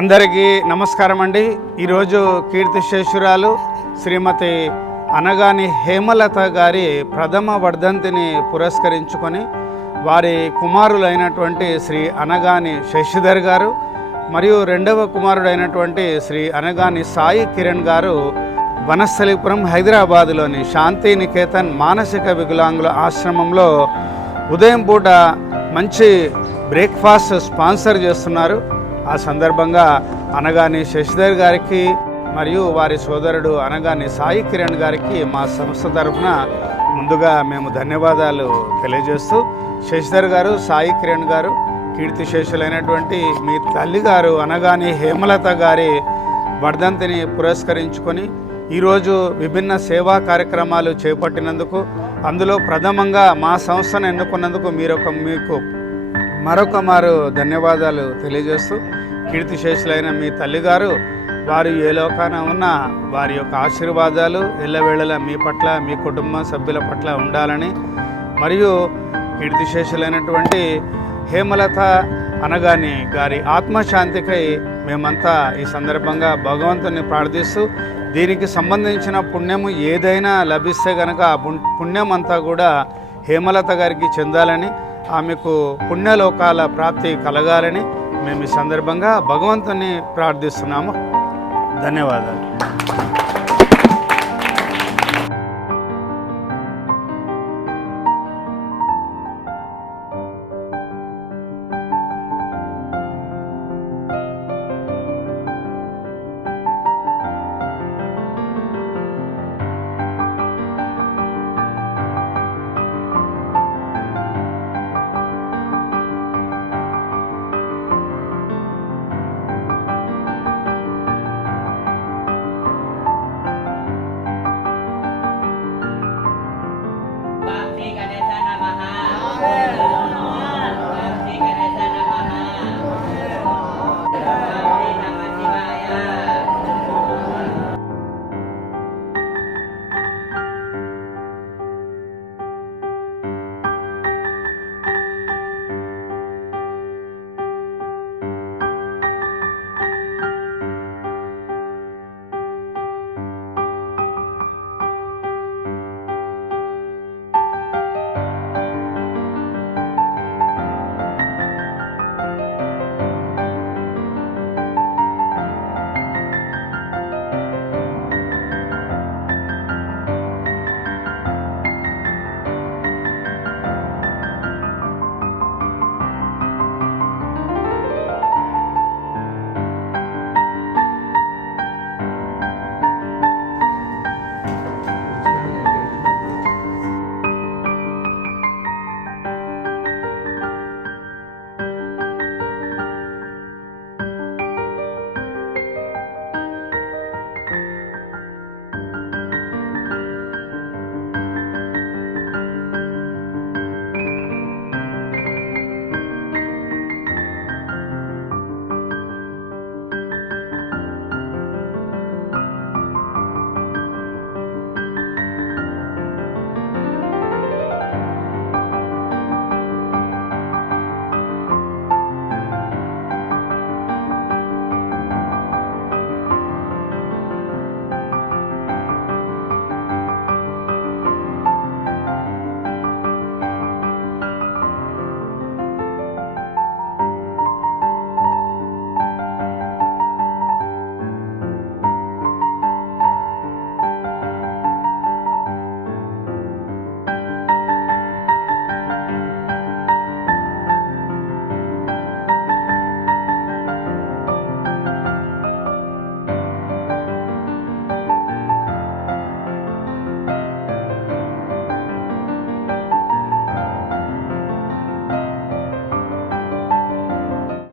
అందరికీ నమస్కారం అండి. ఈరోజు కీర్తిశేషురాలు శ్రీమతి అనగాని హేమలత గారి ప్రథమ వర్ధంతిని పురస్కరించుకొని వారి కుమారులైనటువంటి శ్రీ అనగాని శశిధర్ గారు మరియు రెండవ కుమారుడైనటువంటి శ్రీ అనగాని సాయి కిరణ్ గారు వనస్థలిపురం హైదరాబాదులోని శాంతినికేతన్ మానసిక వికలాంగుల ఆశ్రమంలో ఉదయం పూట మంచి బ్రేక్ఫాస్ట్ స్పాన్సర్ చేస్తున్నారు. ఆ సందర్భంగా అనగాని శశిధర్ గారికి మరియు వారి సోదరుడు అనగాని సాయి కిరణ్ గారికి మా సంస్థ తరఫున ముందుగా మేము ధన్యవాదాలు తెలియజేస్తూ, శశిధర్ గారు, సాయి కిరణ్ గారు, కీర్తిశేషులైనటువంటి మీ తల్లిగారు అనగాని హేమలత గారి వర్ధంతిని పురస్కరించుకొని ఈరోజు విభిన్న సేవా కార్యక్రమాలు చేపట్టినందుకు, అందులో ప్రథమంగా మా సంస్థను ఎన్నుకున్నందుకు మీకు మరొక మారు ధన్యవాదాలు తెలియజేస్తూ, కీర్తిశేషులైన మీ తల్లిగారు వారు ఏ లోకాన ఉన్నా వారి యొక్క ఆశీర్వాదాలు ఎల్లవేళలా మీ పట్ల, మీ కుటుంబ సభ్యుల పట్ల ఉండాలని, మరియు కీర్తిశేషులైనటువంటి హేమలత అనగాని గారి ఆత్మశాంతికై మేమంతా ఈ సందర్భంగా భగవంతుని ప్రార్థిస్తూ, దీనికి సంబంధించిన పుణ్యము ఏదైనా లభిస్తే కనుక ఆ పుణ్యం అంతా కూడా హేమలత గారికి చెందాలని, ఆమెకు పుణ్యలోకాల ప్రాప్తి కలగాలని మేము ఈ సందర్భంగా భగవంతుని ప్రార్థిస్తున్నాము. ధన్యవాదాలు.